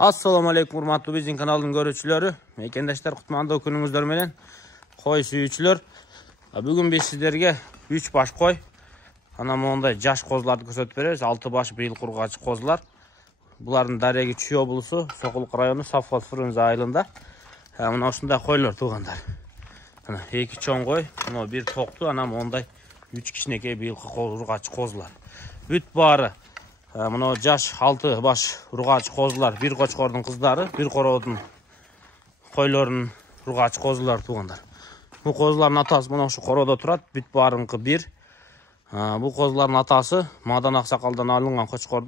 Assalamu alaikum urmatlı bizim kanalın görücüleri. Mekendeshler kutmanda günüңүздөр менен koy suyucular. Bugün biz sizlerge 3 baş koy. Ana monday jaş kozlарды көрсөтүп беребиz. 6 baş быйыл кургачы козлар. Булардын дареги Чүй облусу, Сокулук району, Совхоз Фрунзе айылында. Мына ушундай койлор туугандар. Ana 2 чоң кой, мына бир токту, ана мондай 3 кичинекей быйылкы кургачы козлар. Бүт баары мына жаш 6 baş ургачы козлар, бир кочкордун кыздары, бир короодун койлорунун ургачы козлар туугандар. Бул козлардын атасы мына ушу короодо турат, бүт баарынкы бир. Бул козлардын атасы Мадан Аксакалдан алынган кочкор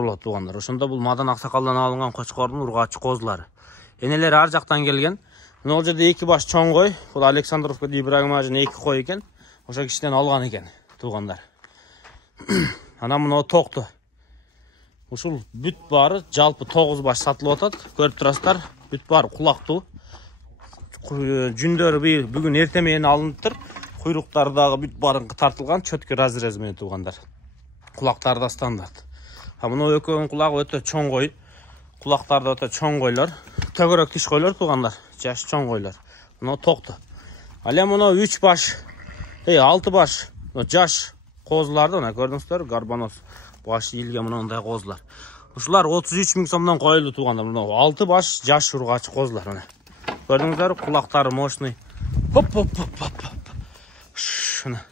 болот туугандар. Ошондо бул Мадан Аксакалдан алынган кочкордун ургачы козлары. Энелери ар жактан келген. Мына ол жерде 2 baş чоң кой, бул Александровка Ибрагим ажын 2 кой экен. Ошо кишиден алган экен туугандар. Ана мына токту. Ушул бүт баары жалпы 9 baş сатылып атат. Көрүп турасыздар, бүт баары кулактуу. Жүндөрү бүгүн эрте менен алыныптыр. Куйруктары дагы бүт баарынкы тартылган, чөткө разрез менен туугандар. Кулактары да стандарт. Мына экөөнүн кулагы өтө чоң кой. Кулактары да өтө чоң койлор. Төгөрөк тиш койлор туугандар. Жаш чоң койлор. Мына токту. Ал эми мына 3 baş, 6 baş жаш козларды мына көрдүңүздөр, гарбаноз баш ийилге мындай козлар. Ушулар 33 000 сомдон коюлду туугандар. Мына 6 baş жаш ургачы козлар мына. Көрдүңүздөр, кулактары мощный. Шуна.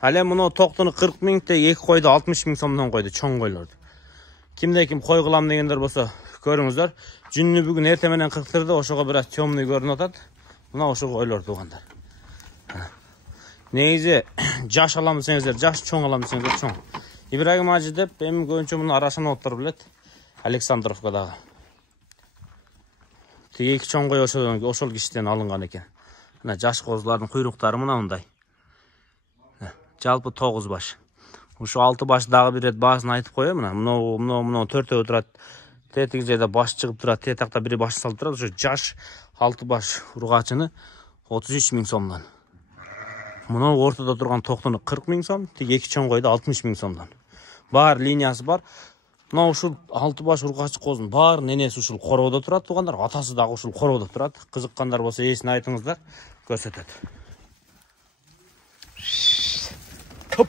Ал эми мына токтуну 40 000, 2 койду 60 000 сомдон койду, чоң койлорду. Кимде ким кой кылам дегендер болсо көрүңүздөр. Жүнү бүгүн эрте менен кырктырды, ошого бир аз темный көрүнүп атат. Мына ошо койлор туугандар. Негизи жаш алам десеңиздер жаш, чоң алам десеңиздер чоң. Ибрагим ажы деп эми көбүнчө муну арашанып отур билет. Александровкадагы. Тиги 2 чоң кой ошол кишиден алынган экен. Мына жаш козлардын куйруктары мындай. Жалпы 9 baş. Ушу 6 baş дагы бир рет баасын айтып коём. Мына төртөө турат. Тетиги жерде баш чыгып турат, тетакта бири баш салып турат. Ушу жаш 6 baş ургачыны 33 000 сомдон. Мына ортодо турган токтуну 40 000 сом, тиги 2 чоң койду 60 000 сомдон. Бар линиясы бар. Мына ушул 6 baş ургачы коздун баарын энеси ушул короодо турат туугандар. Атасы дагы ушул короодо турат. Кызыккандар болсо эсин айтыңыздар, көрсөтөт. Хоп.